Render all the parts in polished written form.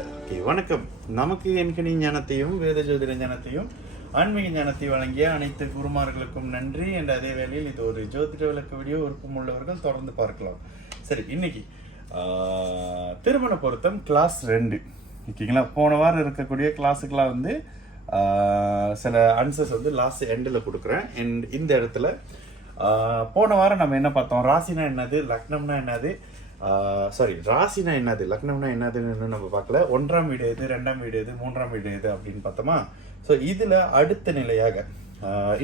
Okay, வணக்கம். நமக்கு என்கணி ஞானத்தையும் வேத ஜோதிட ஞானத்தையும் ஆன்மீக ஞானத்தை வழங்கிய அனைத்து குருமார்களுக்கும் நன்றி. என்ற அதே வேளையில் இது ஒரு ஜோதிட விளக்க வீடியோ. விருப்பம் உள்ளவர்கள் தொடர்ந்து பார்க்கலாம். சரி, இன்னைக்கு திருமண பொருத்தம் கிளாஸ் 2. ஓகேங்களா? போன வாரம் இருக்கக்கூடிய கிளாஸுக்கெல்லாம் வந்து சில ஆன்சர்ஸ் வந்து லாஸ்ட் எண்டில் கொடுக்குறேன். அண்ட் இந்த இடத்துல போன வாரம் நம்ம என்ன பார்த்தோம்? ராசினா என்னது, லக்னம்னா என்னது, ராசினா என்னது, லக்னம்னா என்னதுன்னு நம்ம பார்க்கல. 1ஆம் வீடு எது, 2ஆம் வீடு எது, 3ஆம் வீடு எது அப்படின்னு பார்த்தோமா. ஸோ இதில் அடுத்த நிலையாக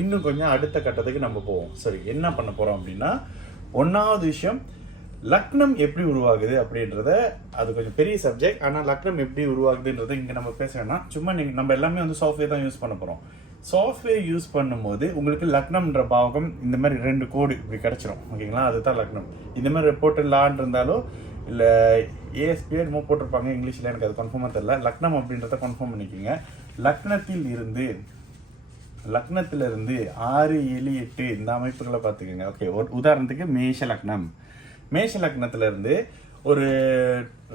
இன்னும் கொஞ்சம் அடுத்த கட்டத்துக்கு நம்ம போவோம். சரி, என்ன பண்ண போகிறோம் அப்படின்னா, 1வது விஷயம் லக்னம் எப்படி உருவாகுது அப்படின்றத, அது கொஞ்சம் பெரிய சப்ஜெக்ட். ஆனால் லக்னம் எப்படி உருவாகுதுன்றது இங்கே நம்ம பேசணும்னா, சும்மா நம்ம எல்லாமே வந்து சாஃப்ட்வேர் தான் யூஸ் பண்ண போகிறோம். சாஃப்ட்வேர் யூஸ் பண்ணும்போது உங்களுக்கு லக்னம்ன்ற பாவகம் இந்த மாதிரி 2 கோடு இப்படி கிடச்சிரும். ஓகேங்களா? அதுதான் லக்னம். இந்த மாதிரி ரிப்போர்ட் லான் இருந்தாலோ இல்லை ஏஎஸ்பிஏ என்னமோ போட்டிருப்பாங்க இங்கிலீஷில், எனக்கு அது கன்ஃபார்மாக தெரியல. லக்னம் அப்படின்றத கன்ஃபார்ம் பண்ணிக்கோங்க. லக்னத்திலிருந்து 6, 7, 8 இந்த அமைப்புகளை பார்த்துக்கோங்க. ஓகே, உதாரணத்துக்கு மேஷ லக்னம். மேஷ லக்னத்திலிருந்து ஒரு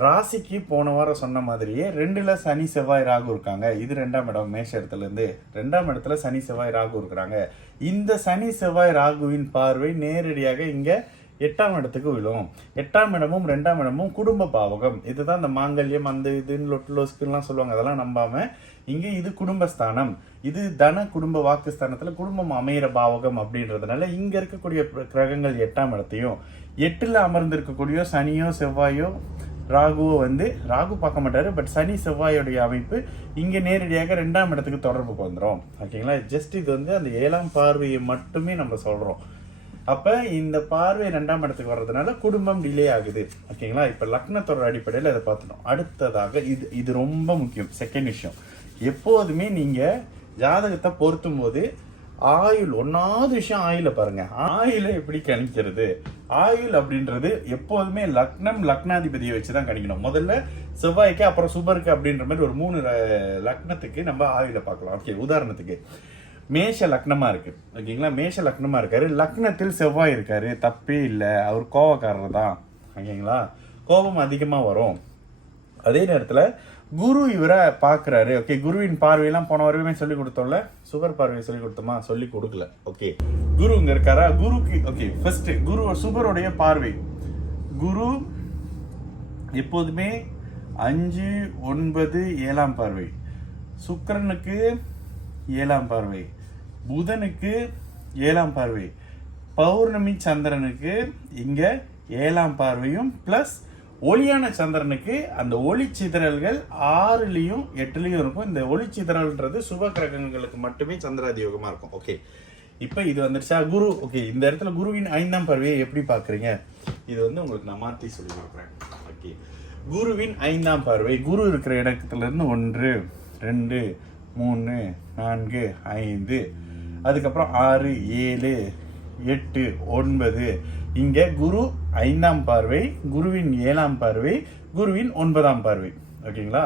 ராசிக்கு போன வாரம் சொன்ன மாதிரியே 2ல சனி செவ்வாய் ராகு இருக்காங்க. இது 2ஆம் இடம். மேஷ இடத்துல இருந்து 2ஆம் இடத்துல சனி செவ்வாய் ராகு இருக்கிறாங்க. இந்த சனி செவ்வாய் ராகுவின் பார்வை நேரடியாக இங்க 8ஆம் இடத்துக்கு விழும். 8ஆம் இடமும் 2ஆம் இடமும் குடும்ப பாவகம். இதுதான் இந்த மாங்கல்யம் அந்த இதுன்னு லொட்டுலோஸ்க்குலாம் சொல்லுவாங்க. அதெல்லாம் நம்பாம இங்க இது குடும்பஸ்தானம். இது தன குடும்ப வாக்குஸ்தானத்துல குடும்பம் அமையிற பாவகம் அப்படின்றதுனால இங்க இருக்கக்கூடிய கிரகங்கள் 8ஆம் இடத்தையும், 8ல் அமர்ந்திருக்கக்கூடிய சனியோ செவ்வாயோ ராகுவோ வந்து, ராகு பார்க்க மாட்டாரு, பட் சனி செவ்வாயோடைய அமைப்பு இங்க நேரடியாக 2ஆம் இடத்துக்கு தொடர்புக்கு வந்துடும். ஓகேங்களா? ஜஸ்ட் இது வந்து அந்த 7ஆம் பார்வையை மட்டுமே நம்ம சொல்றோம். அப்ப இந்த பார்வை 2ஆம் இடத்துக்கு வர்றதுனால குடும்பம் டிலே ஆகுது. ஓகேங்களா? இப்ப லக்னத்தோட அடிப்படையில் அதை பார்த்துட்டோம். அடுத்ததாக இது ரொம்ப முக்கியம். செகண்ட் விஷயம், எப்போதுமே நீங்க ஜாதகத்தை பொருத்தும் போது ஆயுள், 1வது விஷயம் ஆயுளை பாருங்க. ஆயுளை எப்படி கணிக்கிறது? ஆயுள் அப்படின்றது எப்போதுமே லக்னம் லக்னாதிபதியை வச்சுதான் கணிக்கணும். முதல்ல செவ்வாய்க்கு, அப்புறம் சுபருக்கு அப்படின்ற மாதிரி ஒரு 3 லக்னத்துக்கு நம்ம ஆயுளை பார்க்கலாம். ஓகே, உதாரணத்துக்கு மேஷ லக்னமா இருக்கு. ஓகேங்களா? மேஷ லக்னமா இருக்காரு, லக்னத்தில் செவ்வாய் இருக்காரு, தப்பே இல்லை, அவர் கோபக்காரர் தான். ஓகேங்களா? கோபம் அதிகமா வரும். அதே நேரத்துல குரு இவரை பார்க்குறாரு. ஓகே, குருவின் பார்வையெல்லாம் போன வரவே சொல்லி கொடுத்தோம்ல, சுபர் பார்வையை சொல்லி கொடுத்தோமா? சொல்லி கொடுக்கல. ஓகே, குரு இங்க இருக்காரா? குருக்கு ஓகே, ஃபர்ஸ்ட் குரு சுபருடைய பார்வை. குரு எப்போதுமே 5, 9, 7ஆம் பார்வை. சுக்கிரனுக்கு 7ஆம் பார்வை, புதனுக்கு 7ஆம் பார்வை, பௌர்ணமி சந்திரனுக்கு இங்க 7ஆம் பார்வையும் பிளஸ் ஒளியான சந்திரனுக்கு அந்த ஒளி சிதறல்கள் 6லையும் 8லையும் இருக்கும். இந்த ஒளி சிதறல்ன்றது சுப கிரகங்களுக்கு மட்டுமே சந்திராதியோகமா இருக்கும். ஓகே, இப்ப இது வந்துருச்சா? குரு. ஓகே, இந்த இடத்துல குருவின் 5ஆம் பார்வையை எப்படி பாக்குறீங்க? இது வந்து உங்களுக்கு நான் மாற்றி சொல்லி கொடுக்குறேன். ஓகே, குருவின் 5ஆம் பார்வை, குரு இருக்கிற இடத்துல இருந்து 1, 2, 3, 4, 5, அதுக்கப்புறம் 6, 7, 8, 9. இங்க குரு 5ஆம் பார்வை, குருவின் 7ஆம் பார்வை, குருவின் 9ஆம் பார்வை. ஓகேங்களா?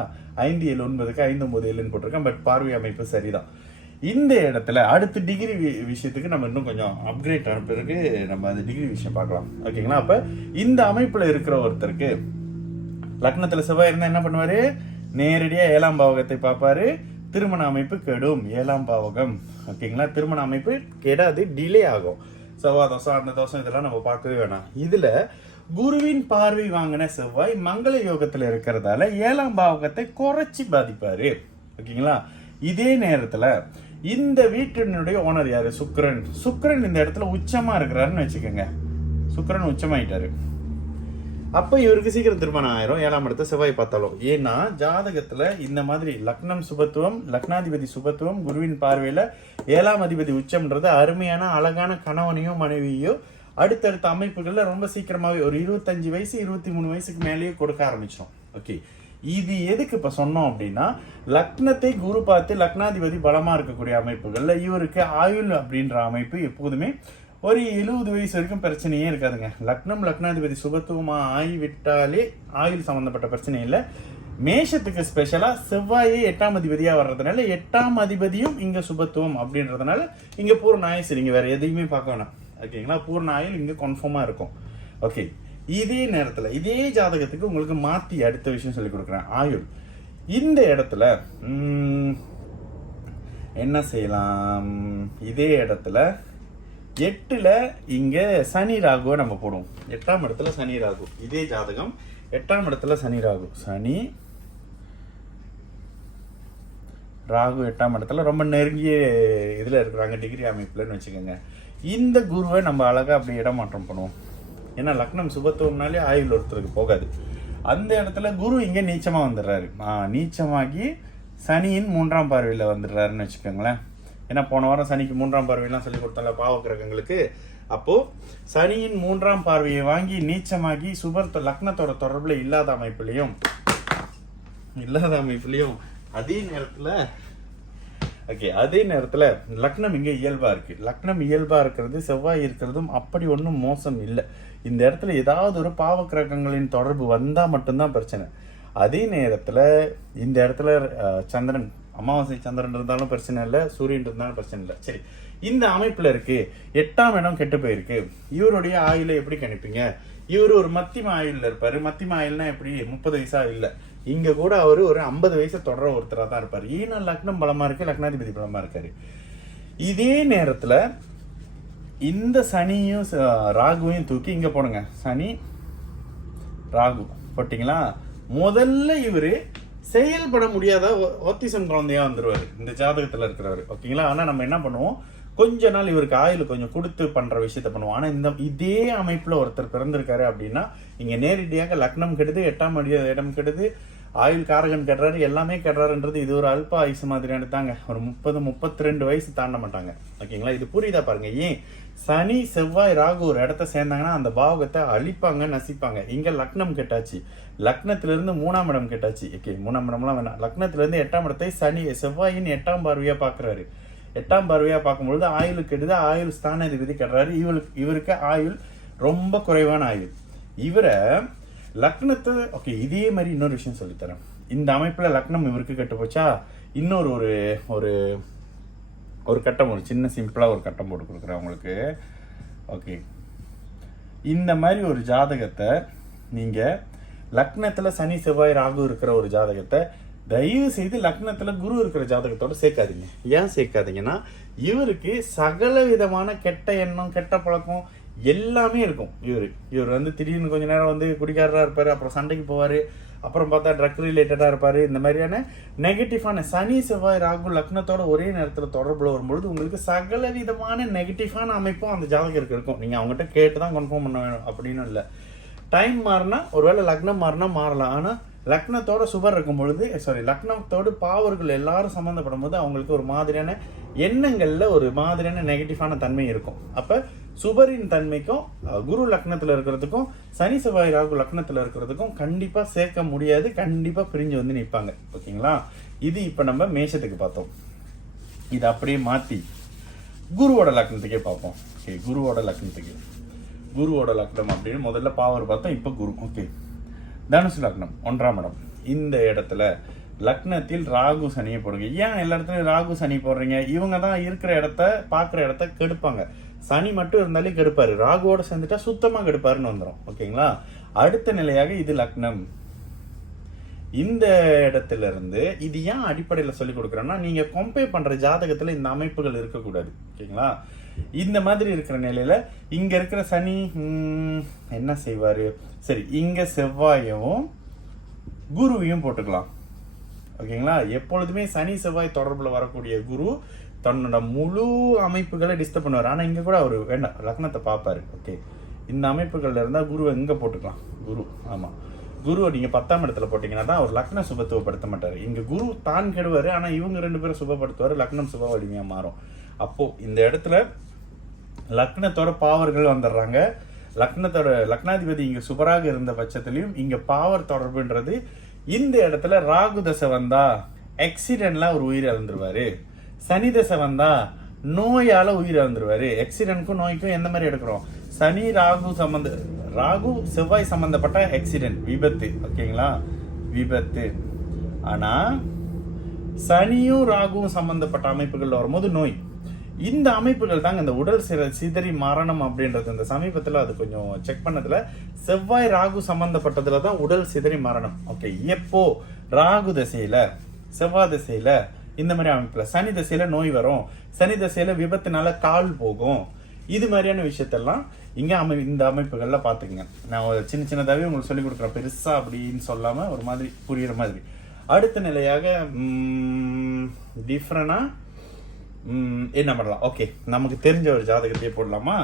5, 7, 9க்கு 5, 9, 7ன்னு போட்டிருக்கேன். பட் பார்வை அமைப்பு சரிதான். இந்த இடத்துல அடுத்து டிகிரி விஷயத்துக்கு நம்ம இன்னும் கொஞ்சம் அப்கிரேட் ஆன பிறகு நம்ம அந்த டிகிரி விஷயம் பார்க்கலாம். ஓகேங்களா? அப்ப இந்த அமைப்புல இருக்கிற ஒருத்தருக்கு லக்னத்துல செவ்வாய் இருந்தா என்ன பண்ணுவாரு? நேரடியா 7ஆம் பாவகத்தை பார்ப்பாரு. திருமண அமைப்பு கெடும். 7ஆம் பாவகம். ஓகேங்களா? திருமண அமைப்பு கெடாது, டிலே ஆகும். செவ்வாய் தோசம், அந்த தோசம் இதெல்லாம் நம்ம பார்க்கவே வேணாம். இதுல குருவின் பார்வை வாங்கின செவ்வாய் மங்கள யோகத்துல இருக்கிறதால 7ஆம் பாவகத்தை குறைச்சி பாதிப்பாரு. ஓகேங்களா? இதே நேரத்துல இந்த வீட்டினுடைய ஓனர் யாரு? சுக்கிரன். சுக்கிரன் இந்த இடத்துல உச்சமா இருக்கிறாருன்னு வச்சுக்கோங்க. சுக்கிரன் உச்சமாயிட்டாரு. அப்ப இவருக்கு சீக்கிரம் திருமணம் ஆயிரும் 7ஆம் இடத்தை செவ்வாய் பார்த்தாலும். ஏன்னா ஜாதகத்துல இந்த மாதிரி லக்னம் சுபத்துவம், லக்னாதிபதி சுபத்துவம், குருவின் பார்வையில 7ஆம் அதிபதி உச்சம்ன்றது அருமையான அழகான கணவனையோ மனைவியோ அடுத்தடுத்த அமைப்புகள்ல ரொம்ப சீக்கிரமாவே ஒரு 25 வயசு 23 வயசுக்கு மேலேயே கொடுக்க ஆரம்பிச்சிடும். ஓகே, இது எதுக்கு இப்ப சொன்னோம் அப்படின்னா, லக்னத்தை குரு பார்த்து லக்னாதிபதி பலமா இருக்கக்கூடிய அமைப்புகள்ல இவருக்கு ஆயுள் அப்படின்ற அமைப்பு எப்போதுமே ஒரு 70 வயசு வரைக்கும் பிரச்சனையே இருக்காதுங்க. லக்னம் லக்னாதிபதி சுபத்துவமா ஆகிவிட்டாலே ஆயுள் சம்பந்தப்பட்ட பிரச்சனை இல்லை. மேஷத்துக்கு ஸ்பெஷலா செவ்வாயே 8ஆம் அதிபதியா வர்றதுனால 8ஆம் அதிபதியும் இங்க சுபத்துவம் அப்படின்றதுனால இங்க பூர்ண ஆயுள். நீங்க வேற எதையுமே பார்க்க வேணாம். ஓகேங்களா? பூர்ண ஆயுள் இங்க கன்ஃபார்மா இருக்கும். ஓகே, இதே நேரத்துல இதே ஜாதகத்துக்கு உங்களுக்கு மாத்தி அடுத்த விஷயம் சொல்லி கொடுக்குறேன். ஆயுள் இந்த இடத்துல என்ன செய்யலாம்? இதே இடத்துல 8ல் இங்க சனி ராகுவை நம்ம போடுவோம். 8ஆம் இடத்துல சனி ராகு. இதே ஜாதகம் 8ஆம் இடத்துல சனி ராகு. சனி ராகு 8ஆம் இடத்துல ரொம்ப நெருங்கிய இதுல இருக்கிறாங்க, டிகிரி அமைப்புலன்னு வச்சுக்கோங்க. இந்த குருவை நம்ம அழகா அப்படி இடமாற்றம் பண்ணுவோம். ஏன்னா லக்னம் சுபத்துவம்னாலே ஆயுள் ஒருத்தருக்கு போகாது. அந்த இடத்துல குரு இங்க நீச்சமா வந்துடுறாரு. நீச்சமாகி சனியின் 3ஆம் பார்வையில் வந்துடுறாருன்னு வச்சுக்கோங்களேன். ஏன்னா போன வாரம் சனிக்கு 3ஆம் பார்வையெல்லாம் சொல்லி கொடுத்தால பாவ கிரகங்களுக்கு. அப்போ சனியின் 3ஆம் பார்வையை வாங்கி நீச்சமாகி சுபர் லக்னத்தோட தொடர்புல இல்லாத அமைப்புலையும் அதே நேரத்துல லக்னம் இங்க இயல்பா இருக்கு. லக்னம் இயல்பா இருக்கிறது, செவ்வாய் இருக்கிறதும் அப்படி ஒன்றும் மோசம் இல்லை. இந்த இடத்துல ஏதாவது ஒரு பாவ கிரகங்களின் தொடர்பு வந்தா மட்டும்தான் பிரச்சனை. அதே நேரத்துல இந்த இடத்துல சந்திரன், அமாவாசை சந்திரன் இருந்தாலும் பிரச்சனை இல்லை, சூரியன் இருந்தாலும் பிரச்சனை இல்லை. சரி, இந்த அமைப்புல இருக்கு. 8ஆம் இடம் கெட்டு போயிருக்கு. இவருடைய ஆயுளை எப்படி கணிப்பீங்க? இவர் ஒரு மத்திம ஆயுள்ல இருப்பாரு. மத்திம ஆயுள்னா எப்படி? 30 வயசா இல்லை. இங்க கூட அவரு ஒரு 50 வயசை தொடர ஒருத்தரா தான் இருப்பாரு. ஏன்னா லக்னம் பலமா இருக்கு, லக்னாதிபதி பலமா இருக்காரு. இதே நேரத்துல இந்த சனியும் ராகுவையும் தூக்கி இங்க போடுங்க. சனி ராகு போட்டீங்களா? முதல்ல இவரு செயல்பட முடியாத ஒத்திசம் குழந்தையா வந்துருவாரு இந்த ஜாதகத்துல இருக்கிறவரு. ஓகேங்களா? ஆனா நம்ம என்ன பண்ணுவோம், கொஞ்ச நாள் இவருக்கு ஆயுள் கொஞ்சம் கொடுத்து பண்ற விஷயத்த பண்ணுவோம். ஆனா இதே அமைப்புல ஒருத்தர் பிறந்திருக்காரு அப்படின்னா இங்க நேரடியாக லக்னம் கெடுது, 8ஆம் இடம் கெடுது, ஆயுள் காரகன் கெடுறாரு, எல்லாமே கெடுறாருன்றது இது ஒரு அல்ப ஆயுசு மாதிரியான தாங்க. ஒரு 30-32 வயசு தாண்ட மாட்டாங்க. ஓகேங்களா? இது புரியுதா பாருங்க. ஏன் சனி செவ்வாய் ராகு ஒரு இடத்த சேர்ந்தாங்கன்னா அந்த பாவகத்தை அழிப்பாங்க, நசிப்பாங்க. இங்க லக்னம் கெட்டாச்சு, லக்னத்துல இருந்து 3ஆம் இடம் கெட்டாச்சு. ஓகே, 3ஆம் இடம்லாம் வேணாம். லக்னத்துல இருந்து 8ஆம் இடத்தை சனி செவ்வாயின் 8ஆம் பார்வையா பாக்குறாரு. 8ஆம் பார்வையா பார்க்கும்பொழுது ஆயுள் கெடுது, ஆயுள் ஸ்தானாதிபதி கெடுறாரு. இவருக்கு ஆயுள் ரொம்ப குறைவான ஆயுள். இவரை லக்னத்தை ஓகே, இதே மாதிரி இன்னொரு விஷயம் சொல்லித்தரேன். இந்த அமைப்புல லக்னம் இவருக்கு கெட்டு போச்சா, இன்னொரு ஒரு ஒரு ஒரு கட்டம், ஒரு சின்ன சிம்பிளா ஒரு கட்டம் போட்டு கொடுக்குறேன் உங்களுக்கு. ஓகே, இந்த மாதிரி ஒரு ஜாதகத்தை நீங்க லக்னத்துல சனி செவ்வாய் ராகு இருக்கிற ஒரு ஜாதகத்தை தயவு செய்து லக்னத்துல குரு இருக்கிற ஜாதகத்தோட சேர்க்காதீங்க. ஏன் சேர்க்காதீங்கன்னா இவருக்கு சகல விதமான கெட்ட எண்ணம், கெட்ட பழக்கம் எல்லாமே இருக்கும். இவர் வந்து திடீர்னு கொஞ்ச நேரம் வந்து குடிக்காரரா இருப்பாரு, அப்புறம் சண்டைக்கு போவாரு, அப்புறம் பார்த்தா ட்ரக் ரிலேட்டடா இருப்பாரு. இந்த மாதிரியான நெகட்டிவான சனி செவ்வாய் ராகு லக்னத்தோட ஒரே நேரத்துல தொடர்புல வரும்பொழுது உங்களுக்கு சகல விதமான நெகட்டிவான அமைப்பும் அந்த ஜாதகருக்கு இருக்கும். நீங்க அவங்ககிட்ட கேட்டுதான் கன்ஃபார்ம் பண்ண வேணும் அப்படின்னு இல்லை. டைம் மாறினா ஒருவேளை லக்னம் மாறினா மாறலாம். ஆனா லக்னத்தோட சுபர் இருக்கும் பொழுது லக்னத்தோடு பாவர்கள் எல்லாரும் சம்மந்தப்படும் போது அவங்களுக்கு ஒரு மாதிரியான எண்ணங்கள்ல ஒரு மாதிரியான நெகட்டிவான தன்மை இருக்கும். அப்ப சுபரின் தன்மைக்கும் குரு லக்னத்துல இருக்கிறதுக்கும் சனி செவ்வாய் ராகு லக்னத்துல இருக்கிறதுக்கும் கண்டிப்பா சேர்க்க முடியாது. கண்டிப்பா பிரிஞ்சு வந்து நிற்பாங்க. ஓகேங்களா? இது இப்ப நம்ம மேஷத்துக்கு பார்த்தோம். இது அப்படியே மாத்தி குருவோட லக்னத்துக்கே பார்ப்போம். ஓகே, குருவோட லக்னம் அப்படின்னு முதல்ல பாவர் பார்த்தோம். இப்ப குரு. ஓகே, தனுசு லக்னம் 1ஆம் இடம். இந்த இடத்துல லக்னத்தில் ராகு சனியை போடுங்க. ஏன் எல்லா இடத்துலயும் ராகு சனி போடுறீங்க? இவங்க தான் இருக்கிற இடத்த பாக்குற இடத்த கெடுப்பாங்க. சனி மட்டும் இருந்தாலே கெடுப்பாரு, ராகுவோட சேர்ந்துட்டா சுத்தமா கெடுப்பாருன்னு வந்துடும். ஓகேங்களா? அடுத்த நிலையாக இது லக்னம். இந்த இடத்துல இருந்து இது ஏன் அடிப்படையில சொல்லி கொடுக்குறேன்னா, நீங்க கம்பேர் பண்ற ஜாதகத்துல இந்த அமைப்புகள் இருக்கக்கூடாது. ஓகேங்களா? இந்த மாதிரி இருக்கிற நிலையில இங்க இருக்கிற சனி என்ன செய்வாரு? சரி, இங்க செவ்வாயும் குருவையும் போட்டுக்கலாம். ஓகேங்களா? எப்பொழுதுமே சனி செவ்வாய் தொடர்புல வரக்கூடிய குரு தன்னோட முழு அமைப்புகளை டிஸ்டர்ப் பண்ணுவார். ஆனா இங்க கூட அவரு வேண்டாம், லக்னத்தை பார்ப்பாரு. ஓகே, இந்த அமைப்புகள்ல இருந்தா குருவை எங்க போட்டுக்கலாம்? குரு, ஆமா, குருவை நீங்க 10ஆம் இடத்துல போட்டீங்கன்னா தான் அவர் லக்ன சுபத்துவப்படுத்த மாட்டாரு. இங்க குரு தான் கெடுவாரு, ஆனா இவங்க 2 பேரும் சுபப்படுத்துவாரு, லக்னம் சுப வலிமையா மாறும். அப்போ இந்த இடத்துல லக்னத்தோட பாவர்கள் வந்துடுறாங்க. லக்னாதிபதி இங்க சுபராக இருந்த பட்சத்திலையும் இங்க பாவர் தொடர்புன்றது இந்த இடத்துல ராகு தசை வந்தா ஆக்சிடென்ட்ல ஒரு உயிர் இழந்துருவாரு. சனி தசை வந்தா நோயால உயிர் இழந்துருவாரு. ஆக்சிடென்ட்க்கும் நோய்க்கும் எந்த மாதிரி எடுக்கிறோம்? சனி ராகு செவ்வாய் சம்பந்தப்பட்ட ஆக்சிடென்ட், விபத்து. ஓகேங்களா? விபத்து. ஆனா சனியும் ராகுவும் சம்பந்தப்பட்ட அமைப்புகள் வரும்போது நோய். இந்த அமைப்புகள் தாங்க இந்த உடல் சிதறி மரணம் அப்படின்றது. இந்த சமீபத்துல அது கொஞ்சம் செக் பண்ணதுல செவ்வாய் ராகு சம்பந்தப்பட்டதுல தான் உடல் சிதறி மரணம். ஓகே, எப்போ ராகு தசையில, செவ்வாய் தசையில, இந்த மாதிரி அமைப்புல, சனி தசையில நோய் வரும், சனி தசையில விபத்துனால கால் போகும், இது மாதிரியான விஷயத்தெல்லாம் இங்க இந்த அமைப்புகள்ல பாத்துக்கங்க. நான் ஒரு சின்னதாவே உங்களுக்கு சொல்லி கொடுக்குறேன், பெருசா அப்படின்னு சொல்லாம ஒரு மாதிரி புரியுற மாதிரி. அடுத்த நிலையாக டிஃப்ரெண்டா என்ன பண்ணலாம்? ஓகே, நமக்கு தெரிஞ்ச ஒரு ஜாதகத்தையே போடலாமா?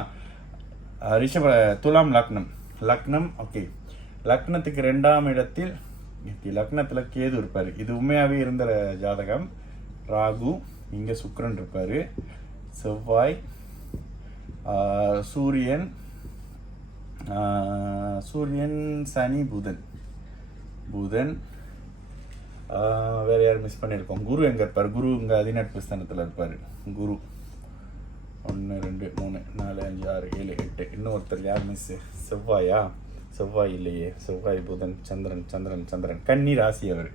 துலாம் லக்னம். ஓகே, லக்னத்துக்கு 2ஆம் இடத்தில் லக்னத்துல கேது இருப்பாரு. இது உண்மையாவே இருந்த ஜாதகம். ராகு, இங்க சுக்கிரன் இருப்பாரு, செவ்வாய், சூரியன், சனி, புதன், வேற யாரும் மிஸ் பண்ணியிருக்கோம். குரு எங்க இருப்பாரு? குரு இங்க அதிநட்பு ஸ்தானத்துல இருப்பாரு. குரு 1 2 3 4 5 6 7 8. இன்னொருத்தர் யார் மிஸ்? செவ்வாய் இல்லையே. செவ்வாய், புதன், சந்திரன். கன்னி ராசி அவர்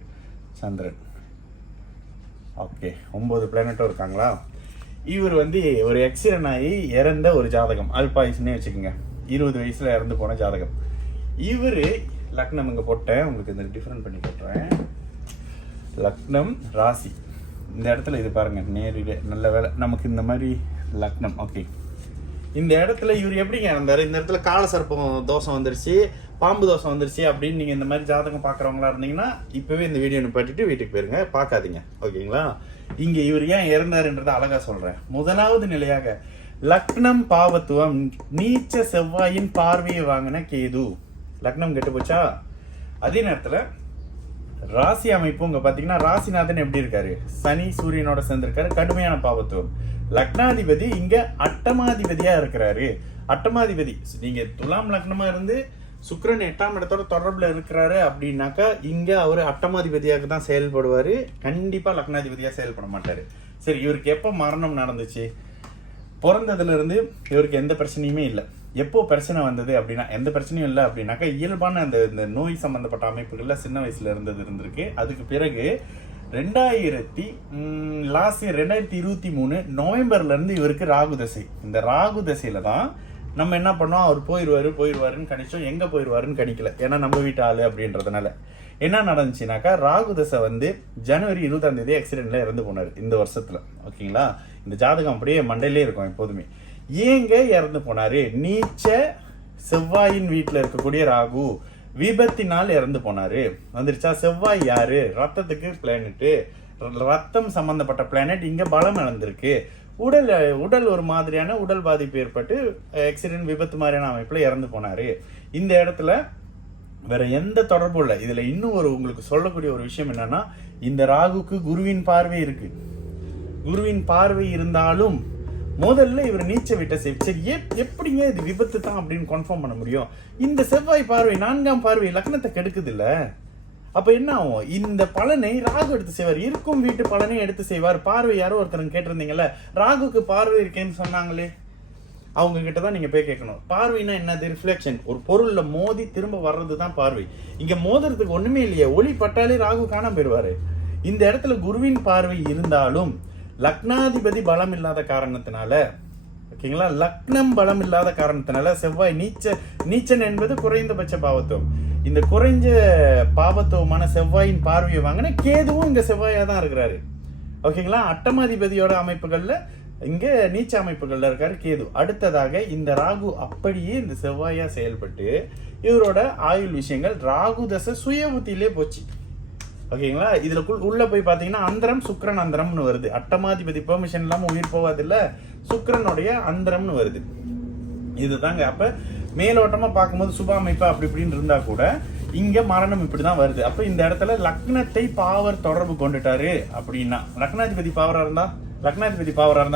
சந்திரன். ஓகே, 9 பிளானட்டும் இருக்காங்களா? இவர் ஒரு ஆக்சிடென்ட் ஆகி இறந்த ஒரு ஜாதகம். அல்பாயுஸ்னே வச்சுக்கோங்க. 20 வயசுல இறந்து போன ஜாதகம். இவரு லக்னம் இங்க போட்டேன், உங்களுக்கு இந்த டிஃபரெண்ட் பண்ணி போட்டுறேன். லக்னம், ராசி இந்த இடத்துல இது பாருங்க, நேரிலே நல்ல வேலை நமக்கு இந்த மாதிரி லக்னம். ஓகே, இந்த இடத்துல இவர் எப்படிங்க இருந்தாரு? இந்த இடத்துல கால சர்ப்பம் தோஷம் வந்துருச்சு, பாம்பு தோஷம் வந்துருச்சு அப்படின்னு நீங்க இந்த மாதிரி ஜாதகம் பாக்குறவங்களா இருந்தீங்கன்னா இப்பவே இந்த வீடியோ நிப்பாட்டிட்டு வீட்டுக்கு போயிருங்க, பார்க்காதீங்க. ஓகேங்களா? இங்க இவர் ஏன் இறந்தாருன்றத அழகா சொல்றேன். முதலாவது நிலையாக லக்னம் பாவத்துவம், நீச்ச செவ்வாயின் பார்வையை வாங்கின கேது. லக்னம் கெட்டு போச்சா? அதே நேரத்துல ராசி அமைப்பு உங்க பாத்தீங்கன்னா ராசிநாதன் எப்படி இருக்காரு? சனி சூரியனோட சேர்ந்திருக்காரு, கடுமையான பாவத்துவம். லக்னாதிபதி இங்க அட்டமாதிபதியா இருக்கிறாரு. அட்டமாதிபதி நீங்க துலாம் லக்னமா இருந்து சுக்கிரன் 8ஆம் இடத்தோட தொடர்புல இருக்கிறாரு அப்படின்னாக்கா இங்க அவரு அட்டமாதிபதியாக தான் செயல்படுவாரு, கண்டிப்பா லக்னாதிபதியா செயல்பட மாட்டாரு. சரி, இவருக்கு எப்ப மரணம் நடந்துச்சு? பிறந்ததுல இருந்து இவருக்கு எந்த பிரச்சனையுமே இல்லை. எப்போ பிரச்சனை வந்தது அப்படின்னா, எந்த பிரச்சனையும் இல்லை அப்படின்னாக்கா இயல்பான இந்த நோய் சம்பந்தப்பட்ட அமைப்புகள்ல சின்ன வயசுல இருந்திருக்கு. அதுக்கு பிறகு 2023 நவம்பர்ல இருந்து இவருக்கு ராகு தசை. இந்த ராகு தசையில தான் நம்ம என்ன பண்ணோம், அவர் போயிருவாருன்னு கணிச்சோம். எங்க போயிருவாருன்னு கணிக்கல, ஏன்னா நம்ம வீட்டு ஆளு அப்படின்றதுனால. என்ன நடந்துச்சுனாக்கா, ராகு தசை ஜனவரி 20ஆம் தேதி ஆக்சிடென்ட்ல இறந்து போனாரு இந்த வருஷத்துல. ஓகேங்களா? இந்த ஜாதகம் அப்படியே மண்டையிலே இருக்கும் எப்போதுமே. ஏங்க இறந்து போனாரு? நீச்ச செவ்வாயின் வீட்டுல இருக்கக்கூடிய ராகு விபத்தினால் இறந்து போனாரு. வந்துருச்சா? செவ்வாய் யாரு? ரத்தத்துக்கு பிளானட், ரத்தம் சம்பந்தப்பட்ட பிளானட். இங்க பலம் இழந்திருக்கு. உடல் ஒரு மாதிரியான உடல் பாதிப்பு ஏற்பட்டு ஆக்சிடென்ட், விபத்து மாதிரியான அமைப்புல இறந்து போனாரு. இந்த இடத்துல வேற எந்த தொடர்பும் இல்லை. இதுல இன்னும் உங்களுக்கு சொல்லக்கூடிய ஒரு விஷயம் என்னன்னா, இந்த ராகுக்கு குருவின் பார்வை இருக்கு. குருவின் பார்வை இருந்தாலும் முதல்ல இவர் நீச்ச விட்ட சரி, எப்படிங்க இது விபத்து தான் அப்படின்னு கன்ஃபார்ம் பண்ண முடியும்? இந்த செவ்வாய் பார்வை, 4ஆம் பார்வை லக்னத்தை கெடுக்குது இல்ல? அப்ப என்ன ஆகும்? இந்த பலனை ராகு எடுத்து செய்வார். இருக்கும் வீட்டு பலனை எடுத்து செய்வார். பார்வை யாரோ ஒருத்தர் கேட்டிருந்தீங்கல்ல, ராகுக்கு பார்வை இருக்கேன்னு சொன்னாங்களே, அவங்க கிட்டதான் நீங்க போய் கேட்கணும். பார்வைனா என்னது? ரிஃப்ளெக்ஷன். ஒரு பொருள்ல மோதி திரும்ப வர்றதுதான் பார்வை. இங்க மோதுறதுக்கு ஒண்ணுமே இல்லையே, ஒளி பட்டாலே ராகு காணாம போயிடுவாரு. இந்த இடத்துல குருவின் பார்வை இருந்தாலும் லக்னாதிபதி பலம் இல்லாத காரணத்தினால, ஓகேங்களா, லக்னம் பலம் இல்லாத காரணத்தினால செவ்வாய் நீச்சன் என்பது குறைந்தபட்ச பாவத்துவம். இந்த குறைஞ்ச பாவத்துவமான செவ்வாயின் பார்வையை வாங்கின கேதுவும் இங்க செவ்வாயா தான் இருக்கிறாரு. ஓகேங்களா? அட்டமாதிபதியோட அமைப்புகள்ல இங்க நீச்ச அமைப்புகள்ல இருக்காரு கேது. அடுத்ததாக இந்த ராகு அப்படியே இந்த செவ்வாயா செயல்பட்டு இவரோட ஆயுள் விஷயங்கள் ராகு தசை சுய புத்தியிலே போச்சு. ஓகேங்களா? இதுல உள்ள போய் பாத்தீங்கன்னா அந்தரம் சுக்கிரன் அந்தரம்னு வருது. அட்டமாதிபதி பெர்மிஷன் இல்லாம உயிர் போவாது இல்ல, சுக்கிரனுடைய அந்தரம்னு வருது. இதுதாங்க. அப்ப மேலோட்டமா பார்க்கும்போது சுப அமைப்பு அப்படி இப்படின்னு இருந்தா கூட இங்க மரணம் இப்படிதான் வருது. அப்ப இந்த இடத்துல லக்னத்தை பாவர் தொடர்பு கொண்டுட்டாரு அப்படின்னா, லக்னாதிபதி பாவரா இருந்தா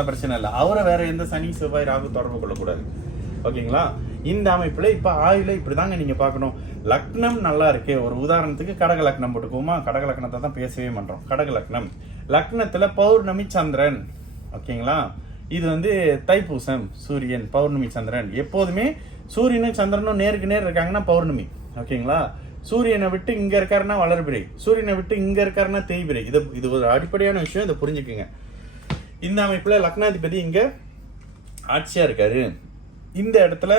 பிரச்சனை இல்லை. அவரை வேற எந்த சனி செவ்வாய் ராகு தொடர்பு கொள்ளக்கூடாது. ஓகேங்களா? இந்த அமைப்புல இப்ப ஆயுள இப்படிதாங்க நீங்க பாக்கணும். லக்னம் நல்லா இருக்கு. ஒரு உதாரணத்துக்கு கடக லக்னம் போட்டுக்குவோமா? கடக லக்னத்தை தான் பேசவே பண்றோம். கடக லக்னம், லக்னத்துல பௌர்ணமி சந்திரன். ஓகேங்களா? இது தைப்பூசம், சூரியன், பௌர்ணமி சந்திரன். எப்போதுமே சூரியனும் சந்திரனும் நேருக்கு நேர் இருக்காங்கன்னா பௌர்ணமி. ஓகேங்களா? சூரியனை விட்டு இங்க இருக்காருன்னா வளர்பிறை, சூரியனை விட்டு இங்க இருக்காருன்னா தேய்பிறை. இது ஒரு அடிப்படையான விஷயம், இதை புரிஞ்சுக்குங்க. இந்த அமைப்புல லக்னாதிபதி இங்க ஆட்சியா இருக்காரு. இந்த இடத்துல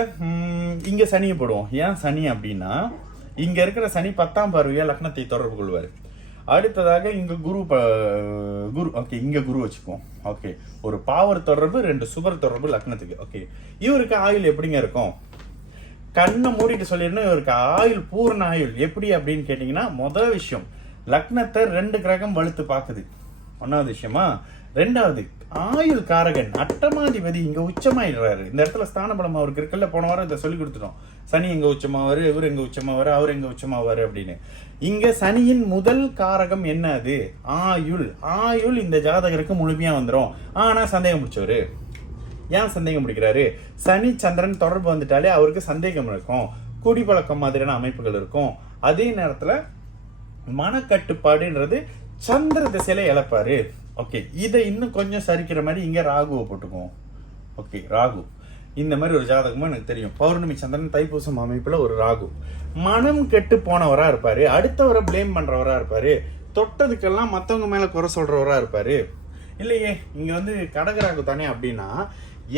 இங்க சனியை போடுவோம். ஏன் சனி அப்படின்னா, இங்க இருக்கிற சனி 10ஆம் பார்வையா லக்னத்தை தொடர்பு கொள்வாரு. அடுத்ததாக இங்க குரு ஓகே, இங்க குரு வச்சுப்போம். ஓகே, ஒரு பாவர் தொடர்பு, 2 சுபர் தொடர்பு லக்னத்துக்கு. ஓகே, இவருக்கு ஆயுள் எப்படிங்க இருக்கும்? கண்ணை மூடிட்டு சொல்லிடணும், இவருக்கு ஆயுள் பூர்ண ஆயுள் எப்படி அப்படின்னு கேட்டீங்கன்னா, முதல் விஷயம் லக்னத்தை 2 கிரகம் வலுத்து பாக்குது, 1வது விஷயமா. 2வது ஆயுள் காரகன் அட்டமாதிபதி இங்க உச்சமாயிடுறாரு. இந்த இடத்துல ஸ்தான பலம் அவருக்கு இருக்குல்ல, போன வாரம் இதை சொல்லி கொடுத்துட்டோம். சனி எங்க உச்சமாவாரு, இவர் எங்க உச்சமாவாரு, அவர் எங்க உச்சமாவாரு அப்படின்னு. இங்க சனியின் முதல் காரகம் என்ன? அது ஆயுள். ஆயுள் இந்த ஜாதகருக்கு முழுமையா வந்துடும். ஆனா சந்தேகம் முடிச்சவரு. ஏன் சந்தேகம் பிடிக்கிறாரு? சனி சந்திரன் தொடர்பு வந்துட்டாலே அவருக்கு சந்தேகம் இருக்கும், குடிப்பழக்கம் மாதிரியான அமைப்புகள் இருக்கும். அதே நேரத்துல மனக்கட்டுப்பாடுன்றது சந்திர திசையில இழப்பாரு. ஓகே, இதை இன்னும் கொஞ்சம் சரிக்கிற மாதிரி இங்க ராகுவை போட்டுக்குவோம். ஓகே, ராகு இந்த மாதிரி ஒரு ஜாதகமும் எனக்கு தெரியும். பௌர்ணமி சந்திரன் தைப்பூசம் அமைப்புல ஒரு ராகு மனம் கெட்டு போனவரா இருப்பாரு, அடுத்தவரை பிளேம் பண்றவரா இருப்பாரு, தொட்டதுக்கெல்லாம் மத்தவங்க மேல குறை சொல்றவரா இருப்பாரு. இல்லையே, இங்க வந்து கடகராகு தானே அப்படின்னா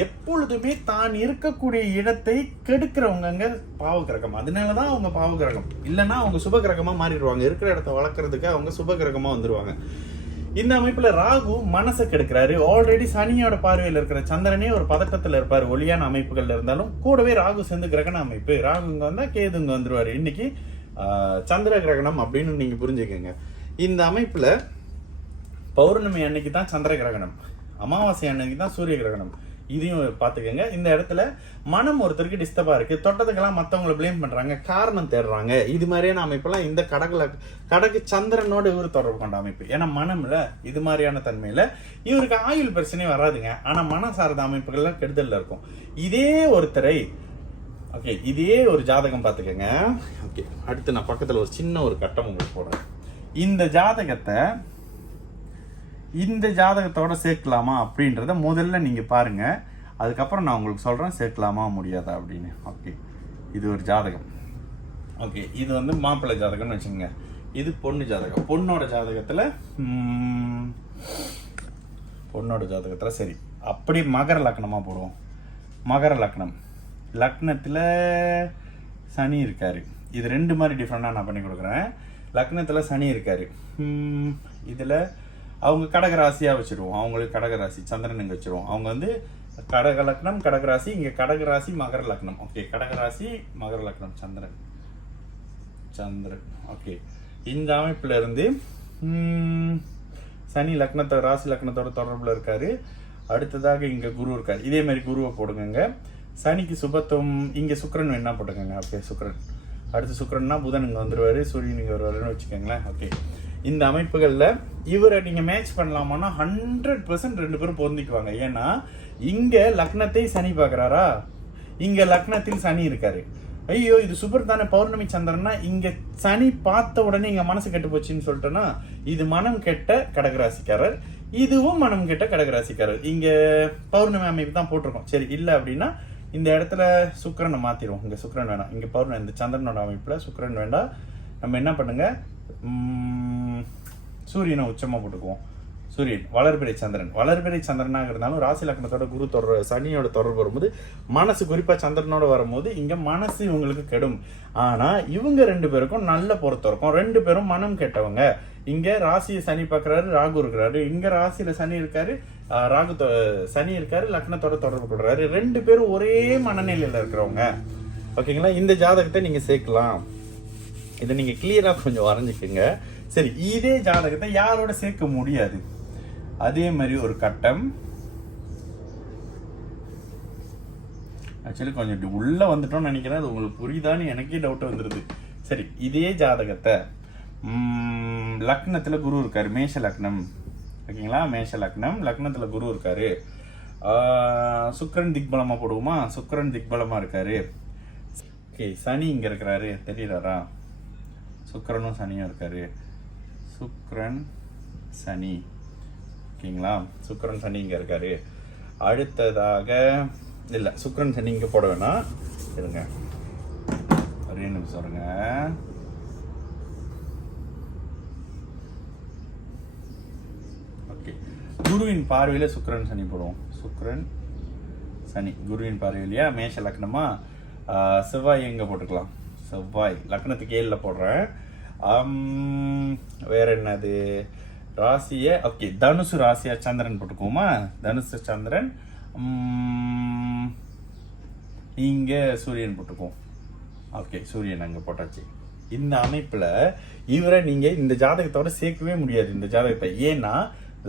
எப்பொழுதுமே தான் இருக்கக்கூடிய இடத்தை கெடுக்கிறவங்க பாவகிரகம். அதனாலதான் அவங்க பாவகிரகம். இல்லைன்னா அவங்க சுபகிரகமா மாறிடுவாங்க. இருக்கிற இடத்த வளர்க்கறதுக்கு அவங்க சுபகிரகமா வந்துருவாங்க. இந்த அமைப்புல ராகு மனசை கெடுக்கிறாரு. ஆல்ரெடி சனியோட பார்வையில் இருக்கிற சந்திரனே ஒரு பதட்டத்துல இருப்பாரு, ஒளியான அமைப்புகள்ல இருந்தாலும். கூடவே ராகு சேர்ந்து கிரகண அமைப்பு. ராகு இங்க வந்தா கேது இங்க வந்துருவாரு. இன்னைக்கு சந்திர கிரகணம் அப்படின்னு நீங்க புரிஞ்சுக்கோங்க. இந்த அமைப்புல பௌர்ணமி அன்னைக்கு தான் சந்திர கிரகணம், அமாவாசை அன்னைக்கு தான் சூரிய கிரகணம். இதையும் பார்த்துக்கோங்க. இந்த இடத்துல மனம் ஒருத்தருக்கு டிஸ்டர்பா இருக்கு, தொட்டதுக்கெல்லாம் மற்றவங்களை பிளேம் பண்றாங்க, காரணம் தேடுறாங்க. இது மாதிரியான அமைப்பெல்லாம் இந்த கடகு சந்திரனோட இவர் தொடர்பு கொண்ட அமைப்பு. ஏன்னா மனம்ல இது மாதிரியான தன்மையில இவருக்கு ஆயுள் பிரச்சனை வராதுங்க. ஆனா மன சார்ந்த அமைப்புகள்லாம் கெடுதல்ல இருக்கும். இதே ஒருத்தரை ஓகே, இதே ஒரு ஜாதகம் பார்த்துக்கோங்க. ஓகே, அடுத்து நான் பக்கத்துல ஒரு சின்ன ஒரு கட்டம் உங்களுக்கு போடுறேன். இந்த ஜாதகத்தோட சேர்க்கலாமா அப்படின்றத முதல்ல நீங்க பாருங்க. அதுக்கப்புறம் நான் உங்களுக்கு சொல்றேன் சேர்க்கலாமா முடியாதா அப்படின்னு. ஓகே, இது ஒரு ஜாதகம். ஓகே, இது வந்து மாப்பிள்ளை ஜாதகம்னு வச்சுக்கோங்க. இது பொண்ணு ஜாதகம். பொண்ணோட ஜாதகத்துல சரி, அப்படி மகர லக்னமா போடுவோம். மகர லக்னத்துல சனி இருக்காரு. இது 2 மாதிரி டிஃப்ரெண்டா நான் பண்ணி கொடுக்குறேன். லக்னத்துல சனி இருக்காரு. இதுல அவங்க கடகராசியா வச்சிருவோம். அவங்களுக்கு கடகராசி சந்திரன் இங்க வச்சிருவோம். அவங்க வந்து கடக லக்னம் கடகராசி, இங்க கடகராசி மகர லக்னம். ஓகே, கடகராசி மகர லக்னம் சந்திரன். ஓகே, இந்த அமைப்புல இருந்து சனி ராசி லக்னத்தோட தொடர்புல இருக்காரு. அடுத்ததாக இங்க குரு இருக்காரு. இதே மாதிரி குருவை போடுங்க. சனிக்கு சுபத்துவம் இங்க சுக்கிரன் என்ன போட்டுக்கோங்க. ஓகே, சுக்கிரன். அடுத்து சுக்கிரன்னா புதன் இங்க வந்துருவாரு, சூரியன் இங்க வருவாருன்னு வச்சுக்கோங்களேன். ஓகே, இந்த அமைப்புகள்ல இவரை நீங்க மேட்ச் பண்ணலாமான்னா 100% 2 பேரும் பொருந்திக்குவாங்க. ஏன்னா இங்க லக்னத்தை சனி பாக்குறாரா, இங்க லக்னத்தில் சனி இருக்காரு. ஐயோ இது சூப்பர் தானே பௌர்ணமி சந்திரன்னா, இங்க சனி பார்த்த உடனே இங்க மனசு கெட்டு போச்சுன்னு சொல்லிட்டோன்னா, இது மனம் கெட்ட கடகராசிக்காரர், இதுவும் மனம் கெட்ட கடகராசிக்காரர். இங்க பௌர்ணமி அமைப்பு தான் போட்டிருக்கோம். சரி, இல்ல அப்படின்னா இந்த இடத்துல சுக்கிரனை மாத்திடுவோம். இங்க சுக்கிரன் வேணாம், இங்க பௌர்ணமி இந்த சந்திரனோட அமைப்புல சுக்கிரன் வேண்டாம். நம்ம என்ன பண்ணுங்க, சூரியனை உச்சமா போட்டுக்குவோம். சூரியன் வளர்பிறை சந்திரனாக இருந்தாலும் ராசி லக்னத்தோட சனியோட தொடர்பு வரும்போது மனசு, குறிப்பா சந்திரனோட வரும்போது இங்க மனசு இவங்களுக்கு கெடும். ஆனா இவங்க 2 பேருக்கும் நல்ல பொருத்தம் இருக்கும். 2 பேரும் மனம் கெட்டவங்க. இங்க ராசியை சனி பாக்குறாரு, ராகு இருக்கிறாரு. இங்க ராசியில சனி இருக்காரு, சனி இருக்காரு, லக்னத்தோட தொடர்பு கொள்றாரு. 2 பேரும் ஒரே மனநிலையில இருக்கிறவங்க. ஓகேங்களா, இந்த ஜாதகத்தை நீங்க சேர்க்கலாம். இதை நீங்க கிளியரா கொஞ்சம் வரைஞ்சுக்குங்க. சரி, இதே ஜாதகத்தை யாரோட சேர்க்க முடியாது. அதே மாதிரி ஒரு கட்டம் ஆக்சுவலி கொஞ்சம் உள்ள வந்துட்டோம்னு நினைக்கிறேன். அது உங்களுக்கு புரியுதான்னு எனக்கே டவுட் வந்துருது. சரி, இதே ஜாதகத்தை லக்னத்துல குரு இருக்காரு, மேஷ லக்னம். ஓகேங்களா, மேஷ லக்னம், லக்னத்துல குரு இருக்காரு. சுக்கிரன் திக்பலமா போடுவோமா, சுக்கிரன் திக்பலமா இருக்காரு. ஓகே, சனி இங்க இருக்கிறாரு, தெரியறாரா? சுக்கிரனும் சனியும் இருக்காரு. சுக்கிரன் சனி. ஓகேங்களா, சுக்கிரன் சனி இங்க இருக்காரு. அடுத்ததாக இல்ல, சுக்கிரன் சனி இங்க போட வேணாம், இருங்க ஒரே நிமிஷம் இருங்க. ஓகே, குருவின் பார்வையில சுக்கிரன் சனி போடுவோம். சுக்கிரன் சனி குருவின் பார்வையிலையா, மேஷ லக்னமா. செவ்வாய் எங்க போட்டுக்கலாம், செவ்வாய் லக்னத்துக்கு 7ல போடுறேன். வேற என்னது ராசியை ஓகே தனுசு ராசியா சந்திரன் போட்டுக்குவோமா? தனுசு சந்திரன், இங்க சூரியன் போட்டுக்குவோம். ஓகே சூரியன் அங்க போட்டாச்சு. இந்த அமைப்புல இவரை நீங்க இந்த ஜாதகத்தோட சேர்க்கவே முடியாது. இந்த ஜாதகத்தை ஏன்னா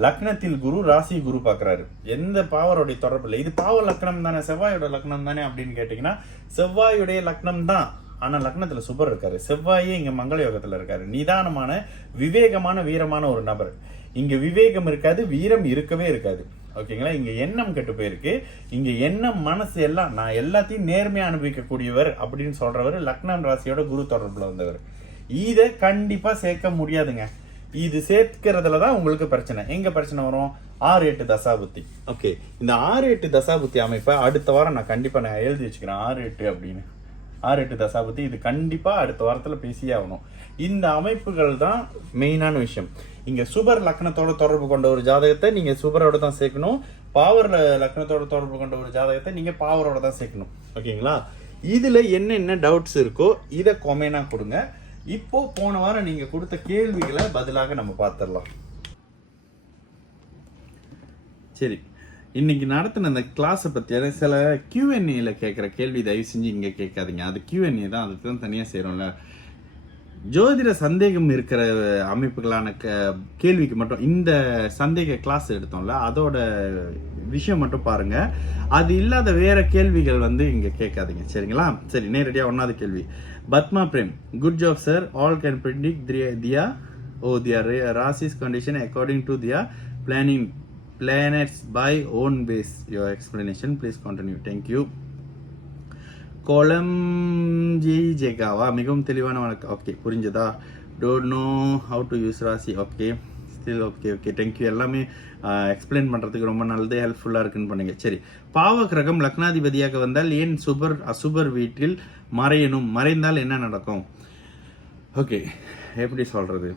லக்னத்தில் குரு, ராசி குரு பாக்குறாரு. எந்த பாவருடைய தொடர்பு இல்லை. இது பாவ லக்னம் தானே, செவ்வாயோட லக்னம் தானே அப்படின்னு கேட்டீங்கன்னா செவ்வாயுடைய லக்னம் தான். ஆனா லக்னத்துல சுபர் இருக்காரு. செவ்வாயே இங்க மங்கள யோகத்துல இருக்காரு. நிதானமான, விவேகமான, வீரமான ஒரு நபர். இங்க விவேகம் இருக்காது, வீரம் இருக்கவே இருக்காது. ஓகேங்களா? இங்க எண்ணம் கெட்டு போயிருக்கு. இங்க எண்ணம், மனசு எல்லாம் நான் எல்லாத்தையும் நேர்மையா அனுபவிக்கக்கூடியவர் அப்படின்னு சொல்றவர் லக்னம் ராசியோட குரு தொடர்புல வந்தவர். இதை கண்டிப்பா சேர்க்க முடியாதுங்க. இது சேர்க்கிறதுலதான் உங்களுக்கு பிரச்சனை. எங்க பிரச்சனை வரும்? 6-8 தசாபுத்தி. ஓகே, இந்த 6-8 தசாபுத்தி அமைப்பை அடுத்த வாரம் நான் கண்டிப்பா எழுதி வச்சுக்கிறேன். 6-8 அப்படின்னு 6-8 தசாபுத்தி இது கண்டிப்பா அடுத்த வாரத்துல பேசியே ஆகணும். இந்த அமைப்புகள் தான் மெயினான விஷயம். இங்க சுபர் லக்னத்தோட தொடர்பு கொண்ட ஒரு ஜாதகத்தை நீங்க சுபரோட தான் சேர்க்கணும். பாவர் லக்னத்தோட தொடர்பு கொண்ட ஒரு ஜாதகத்தை நீங்க பாவரோட தான் சேர்க்கணும். ஓகேங்களா? இதுல என்னென்ன டவுட்ஸ் இருக்கோ இதை கொமெனா கொடுங்க. இப்போ போன வாரம் நீங்க கொடுத்த கேள்விகளை பதிலாக நம்ம பார்த்துடலாம். சரி, இன்னைக்கு நடத்தின அந்த கிளாஸை பற்றியான சில Q&Aல கேட்குற கேள்வி தயவு செஞ்சு இங்கே கேட்காதீங்க. அது Q&A தான், அதுக்கு தான் தனியாக செய்கிறோம்ல. ஜோதிட சந்தேகம் இருக்கிற அமைப்புகளான கேள்விக்கு மட்டும் இந்த சந்தேக கிளாஸ் எடுத்தோம்ல, அதோட விஷயம் மட்டும் பாருங்க. அது இல்லாத வேற கேள்விகள் இங்க கேட்காதீங்க. சரிங்களா? சரி, நேரடியாக 1வது கேள்வி. Padma Prem, good job sir. All can predict their rasis condition according to their planning planets by own base. Your explanation please continue. Thank you. கோலம் ஜெகாவா, மிகவும் தெளிவான வணக்கம். ஓகே, புரிஞ்சதா? Don't know how to use rasi. Okay, still okay okay thank you. எல்லாமே explain பண்ணுறதுக்கு ரொம்ப நல்லது, ஹெல்ப்ஃபுல்லாக இருக்குன்னு பண்ணுங்க. சரி, பாவ கிரகம் லக்னாதிபதியாக வந்தால் ஏன் சுபர் அசுபர் வீட்டில் மறையணும்? மறைந்தால் என்ன நடக்கும்? ஓகே, எப்படி சொல்கிறது?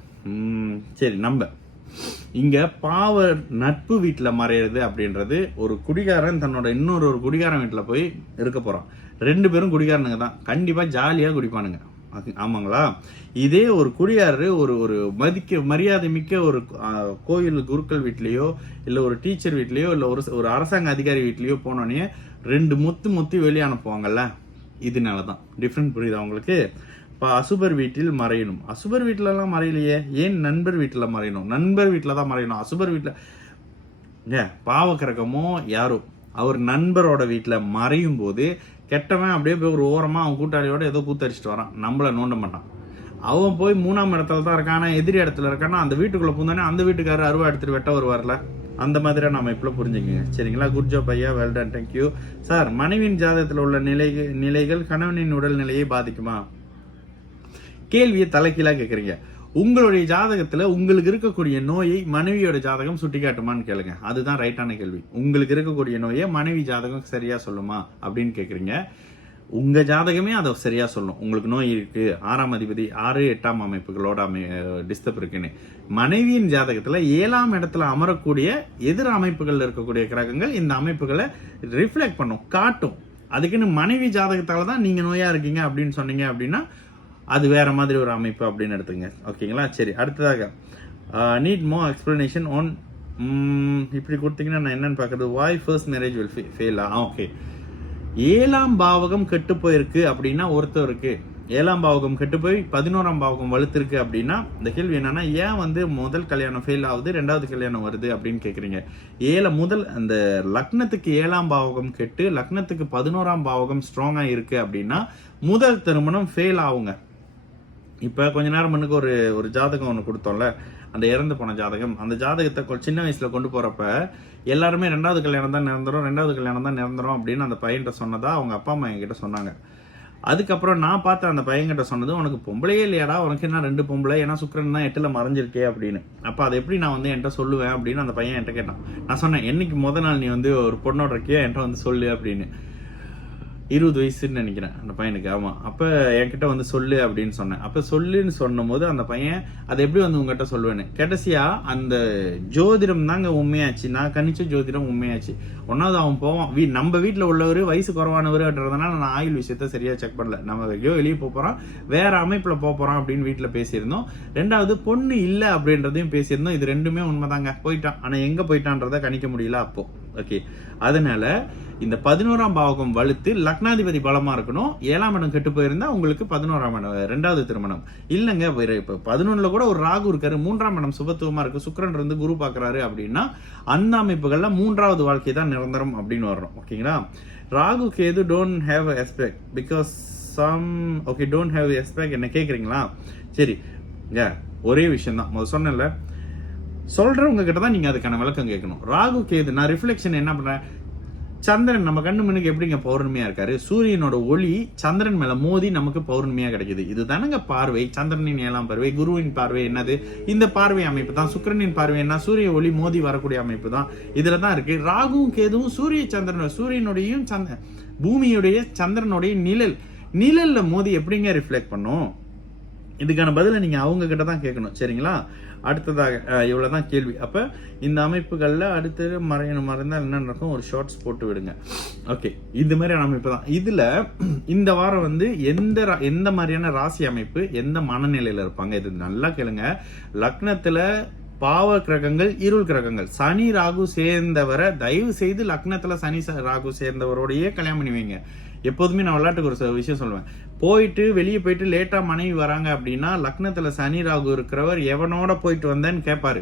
சரி, நம்ம இங்க பாவ நட்பு வீட்டுல மறையிறது அப்படின்றது, ஒரு குடிகாரன் தன்னோட இன்னொரு குடிகாரன் வீட்டுல போய் இருக்க போறான். 2 பேரும் குடிகாரனுங்க தான், கண்டிப்பா ஜாலியா குடிப்பானுங்க. ஆமாங்களா? இதே ஒரு குடிகாரரு ஒரு மரியாதை மிக்க ஒரு கோயில் குருக்கள் வீட்லயோ இல்ல ஒரு டீச்சர் வீட்லயோ இல்ல ஒரு அரசாங்க அதிகாரி வீட்லயோ போனோடனே 2 முத்தி வெளியே அனுப்புவாங்கல்ல. இதனாலதான் டிஃப்ரெண்ட். புரியுதா உங்களுக்கு? அசுபர் வீட்டில் மறையணும். அசுபர் வீட்டுல எல்லாம் மறையலையே, ஏன் நண்பர் வீட்டுல மறையணும்? நண்பர் வீட்டுல தான் மறையணும். அசுபர் வீட்டுல பாவக்கிரகமோ யாரோ அவர் நண்பரோட வீட்டுல மறையும் போது கெட்டவன் அப்படியே போய் ஒரு ஓரமா அவன் கூட்டாளியோட ஏதோ கூத்தரிச்சிட்டு வரான், நம்மள நோண்ட மாட்டான். அவன் போய் 3ஆம் இடத்துல தான் இருக்கானா, எதிரி இடத்துல இருக்கானா, அந்த வீட்டுக்குள்ள பூந்தானே அந்த வீட்டுக்காரர் அருவா எடுத்துட்டு வெட்ட வருவார்ல, அந்த மாதிரியா நம்ம இப்ப புரிஞ்சுக்கங்க. சரிங்களா? குட் ஜாப் ஐயா, வெல் டன், தேங்க்யூ சார். மனைவியின் ஜாதகத்துல உள்ள நிலைகள் கணவனின் உடல் நிலையை பாதிக்குமா? கேள்வியை தலைக்கீழா கேட்குறீங்க. உங்களுடைய ஜாதகத்துல உங்களுக்கு இருக்கக்கூடிய நோயை மனைவியோட ஜாதகம் சுட்டி காட்டுமான்னு கேளுங்க. அதுதான் ரைட்டான கேள்வி. உங்களுக்கு இருக்கக்கூடிய நோயை மனைவி ஜாதகம் சரியா சொல்லுமா அப்படின்னு கேக்குறீங்க. உங்க ஜாதகமே அதை சரியா சொல்லும். உங்களுக்கு நோய் இருக்கு, 6ஆம் அதிபதி 6, 8ஆம் அமைப்புகளோட டிஸ்டர்ப் இருக்குன்னு. மனைவியின் ஜாதகத்துல 7ஆம் இடத்துல அமரக்கூடிய எதிர் அமைப்புகள் இருக்கக்கூடிய கிரகங்கள் இந்த அமைப்புகளை ரிஃப்ளெக்ட் பண்ணும், காட்டும். அதுக்குன்னு மனைவி ஜாதகத்தால தான் நீங்க நோயா இருக்கீங்க அப்படின்னு சொன்னீங்க அப்படின்னா அது வேற மாதிரி ஒரு அமைப்பு அப்படின்னு எடுத்துங்க. ஓகேங்களா? சரி, அடுத்ததாக நீட் மோ எக்ஸ்பிளனேஷன் ஆன் இப்படி கொடுத்தீங்கன்னா நான் என்னன்னு பார்க்கறது. Why first marriage will fail. Okay, 7ஆம் பாவகம் கெட்டு போயிருக்கு அப்படின்னா ஒருத்தருக்கு 7ஆம் பாவகம் கெட்டு போய் 11ஆம் பாவகம் வலுத்திருக்கு அப்படின்னா இந்த கேள்வி என்னன்னா, ஏன் முதல் கல்யாணம் ஃபெயில் ஆகுது, 2வது கல்யாணம் வருது அப்படின்னு கேட்குறீங்க. முதல் அந்த லக்னத்துக்கு 7ஆம் பாவகம் கெட்டு லக்னத்துக்கு 11ஆம் பாவகம் ஸ்ட்ராங்கா இருக்கு அப்படின்னா முதல் திருமணம் ஃபெயில் ஆகுங்க. இப்ப கொஞ்ச நேரம் முன்னுக்கு ஒரு ஜாதகம் ஒன்று கொடுத்தோம்ல, அந்த இறந்து போன ஜாதகம். அந்த ஜாதகத்தை சின்ன வயசுல கொண்டு போறப்ப எல்லாருமே 2வது கல்யாணம் தான் நிரந்தரம், 2வது கல்யாணம் தான் நிரந்தரம் அப்படின்னு அந்த பையன்கிட்ட சொன்னதா அவங்க அப்பா அம்மா என்கிட்ட சொன்னாங்க. அதுக்கப்புறம் நான் பார்த்த அந்த பையன்கிட்ட சொன்னது, உனக்கு பொம்பளையே இல்லையாடா, உனக்கு என்ன 2 பொம்பளை, ஏன்னா சுக்கிரன் தான் 8ல மறைஞ்சிருக்கே அப்படின்னு. அப்ப அதை எப்படி நான் என்கிட்ட சொல்லுவேன் அப்படின்னு அந்த பையன் என்கிட்ட கேட்டான். நான் சொன்னேன், என்னைக்கு முத நாள் நீ ஒரு பொண்ணோட இருக்கியோ என்கிட்ட சொல்லு அப்படின்னு. 20 வயசுன்னு நினைக்கிறேன் அந்த பையனுக்கு. ஆமா, அப்ப என்கிட்ட வந்து சொல்லு அப்படின்னு சொன்னேன். அப்ப சொல்லுன்னு சொன்னும் போது அந்த பையன் அதை எப்படி வந்து உங்ககிட்ட சொல்லுவேன்னு, கடைசியா அந்த ஜோதிடம் தாங்க உண்மையாச்சு. நான் கணிச்ச ஜோதிடம் உண்மையாச்சு. ஒன்னாவது அவன் போவான், நம்ம வீட்டுல உள்ளவர் வயசு குறைவானவர்ன்றதுனால நான் ஆயுள் விஷயத்த சரியா செக் பண்ணல. நம்ம எங்கேயோ வெளியே போறோம், வேற அமைப்புல போறோம் அப்படின்னு வீட்டுல பேசியிருந்தோம். ரெண்டாவது பொண்ணு இல்ல அப்படின்றதையும் பேசியிருந்தோம். இது ரெண்டுமே உண்மைதாங்க. போயிட்டான், ஆனா எங்க போயிட்டான்றத கணிக்க முடியல அப்போ. ஓகே, அதனால இந்த 11ஆம் பாவகம் வலுத்து லக்னாதிபதி பலமா இருக்கணும். 7ஆம் இடம் கெட்டு போயிருந்தா உங்களுக்கு 11ஆம் இடம் 2வது திருமணம் இல்லங்க. இப்ப 11ல கூட ஒரு ராகு இருக்காரு, 3ஆம் இடம் சுபத்துவமா இருக்கு, சுக்கிரன் இருந்து குரு பாக்குறாரு அப்படின்னா அந்த அமைப்புகள்ல 3வது வாழ்க்கை தான் நிரந்தரம் அப்படின்னு வரணும். ஓகேங்களா? Rahu Ketu don't have expect because don't have expect என்ன கேக்குறீங்களா? சரி, ஒரே விஷயம் தான் முதல் சொன்னேன்ல, சொல்றவங்க கிட்ட தான் நீங்க அதுக்கான விளக்கம் கேட்கணும். ராகு கேது நான் ரிஃப்ளெக்ஷன் என்ன பண்றேன், சந்திரன் நம்ம கண்ணு முன்னுக்கு எப்படிங்க பௌர்ணமியா இருக்காரு, சூரியனோட ஒளி சந்திரன் மேல மோதி நமக்கு பௌர்ணமியா கிடைக்குது. இது தானங்க பார்வை. சந்திரனின் 7ஆம் பார்வை, குருவின் பார்வை என்னது, இந்த பார்வை அமைப்பு தான். சுக்கிரனின் பார்வை என்ன, சூரிய ஒளி மோதி வரக்கூடிய அமைப்பு தான். இதுல தான் இருக்கு. ராகுவும் கேதுவும் சூரியனுடையும் பூமியுடைய சந்திரனுடைய நிழல்ல மோதி எப்படிங்க ரிஃப்ளெக்ட் பண்ணும்? இதுக்கான பதில நீங்க அவங்க கிட்ட தான் கேட்கணும். சரிங்களா? அடுத்ததாக இவ்வளவுதான் கேள்வி. அப்ப இந்த அமைப்புகள்ல அடுத்து மறைந்தா என்ன நடக்கும், ஒரு ஷார்ட்ஸ் போட்டு விடுங்க. ஓகே, இந்த மாதிரியான அமைப்பு தான். இதுல இந்த வாரம் வந்து எந்த மாதிரியான ராசி அமைப்பு எந்த மனநிலையில இருப்பாங்க, இது நல்லா கேளுங்க. லக்னத்துல பாவ கிரகங்கள், இருள் கிரகங்கள், சனி ராகு சேர்ந்தவரை தயவு செய்து லக்னத்துல சனி ராகு சேர்ந்தவரோடையே கல்யாணம் பண்ணி வைங்க. எப்போதுமே நான் விளையாட்டுக்கு ஒரு விஷயம் சொல்லுவேன், வெளியே போயிட்டு லேட்டா மனைவி வராங்க அப்படின்னா லக்னத்துல சனி ராகு இருக்கிறவர் எவனோட போயிட்டு வந்தேன்னு கேட்பாரு.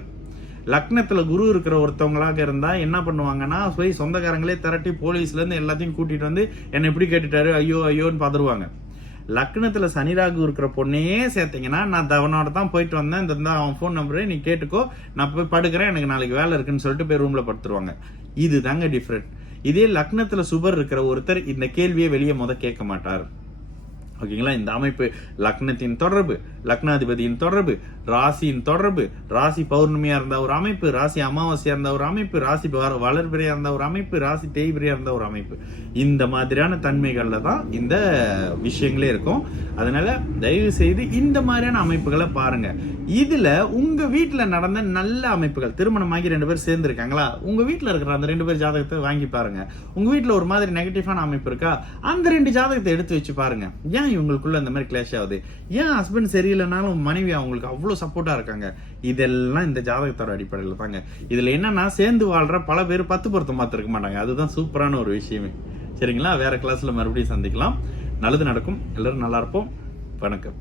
லக்னத்துல குரு இருக்கிற ஒருத்தவங்களாக இருந்தா என்ன பண்ணுவாங்கன்னா, போய் சொந்தக்காரங்களே திரட்டி போலீஸ்ல இருந்து எல்லாத்தையும் கூட்டிட்டு வந்து என்ன இப்படி கேட்டுட்டாரு ஐயோ ஐயோன்னு பதறுவாங்க. லக்னத்துல சனி ராகு இருக்கிற பொண்ணையே சேர்த்தீங்கன்னா, நான் அவனோட தான் போயிட்டு வந்தேன், இந்த அவன் போன் நம்பரு நீ கேட்டுக்கோ, நான் போய் படுக்கிறேன், எனக்கு நாளைக்கு வேலை இருக்குன்னு சொல்லிட்டு போய் ரூம்ல படுத்துருவாங்க. இது தாங்க டிஃப்ரெண்ட். இதே லக்னத்துல சுபர் இருக்கிற ஒருத்தர் இந்த கேள்வியை வெளியே கேட்க மாட்டார். ஓகேங்களா? இந்த அமைப்பு லக்னத்தின் தொடர்பு, லக்னாதிபதியின் தொடர்பு, ராசியின் தொடர்பு, ராசி பௌர்ணமியா இருந்த ஒரு அமைப்பு, ராசி அமாவாசையா இருந்த ஒரு அமைப்பு, ராசி வளர்பிறையா இருந்த ஒரு அமைப்பு, ராசி தேய்பிறையா இருந்த ஒரு அமைப்பு, இந்த மாதிரியான தன்மைகள்ல தான் இந்த விஷயங்களே இருக்கும். அதனால தயவு செய்து இந்த மாதிரியான அமைப்புகளை பாருங்க. இதுல உங்க வீட்டுல நடந்த நல்ல அமைப்புகள், திருமணமாகி 2 பேர் சேர்ந்து இருக்காங்களா, உங்க வீட்டுல இருக்கிற அந்த 2 பேர் ஜாதகத்தை வாங்கி பாருங்க. உங்க வீட்டுல ஒரு மாதிரி நெகட்டிவான அமைப்பு இருக்கா, அந்த 2 ஜாதகத்தை எடுத்து வச்சு பாருங்க. ஏன் இவங்களுக்குள்ள இந்த மாதிரி கிளாஷ் ஆகுது, ஏன் ஹஸ்பண்ட் சரியில்லைனாலும் மனைவி அவங்களுக்கு அவ்வளவு சப்போர்ட்டா இருக்காங்க, இதெல்லாம் இந்த ஜாதகத்தோட அடிப்படையில் தாங்க. இதுல என்னன்னா, சேர்ந்து வாழ்ற பல பேர் 10 பொருத்தம் பார்த்துருக்க மாட்டாங்க. அதுதான் சூப்பரான ஒரு விஷயமே. சரிங்களா? வேற கிளாஸ்ல மறுபடியும் சந்திக்கலாம். நல்லது நடக்கும். எல்லாரும் நல்லா இருப்போம். வணக்கம்.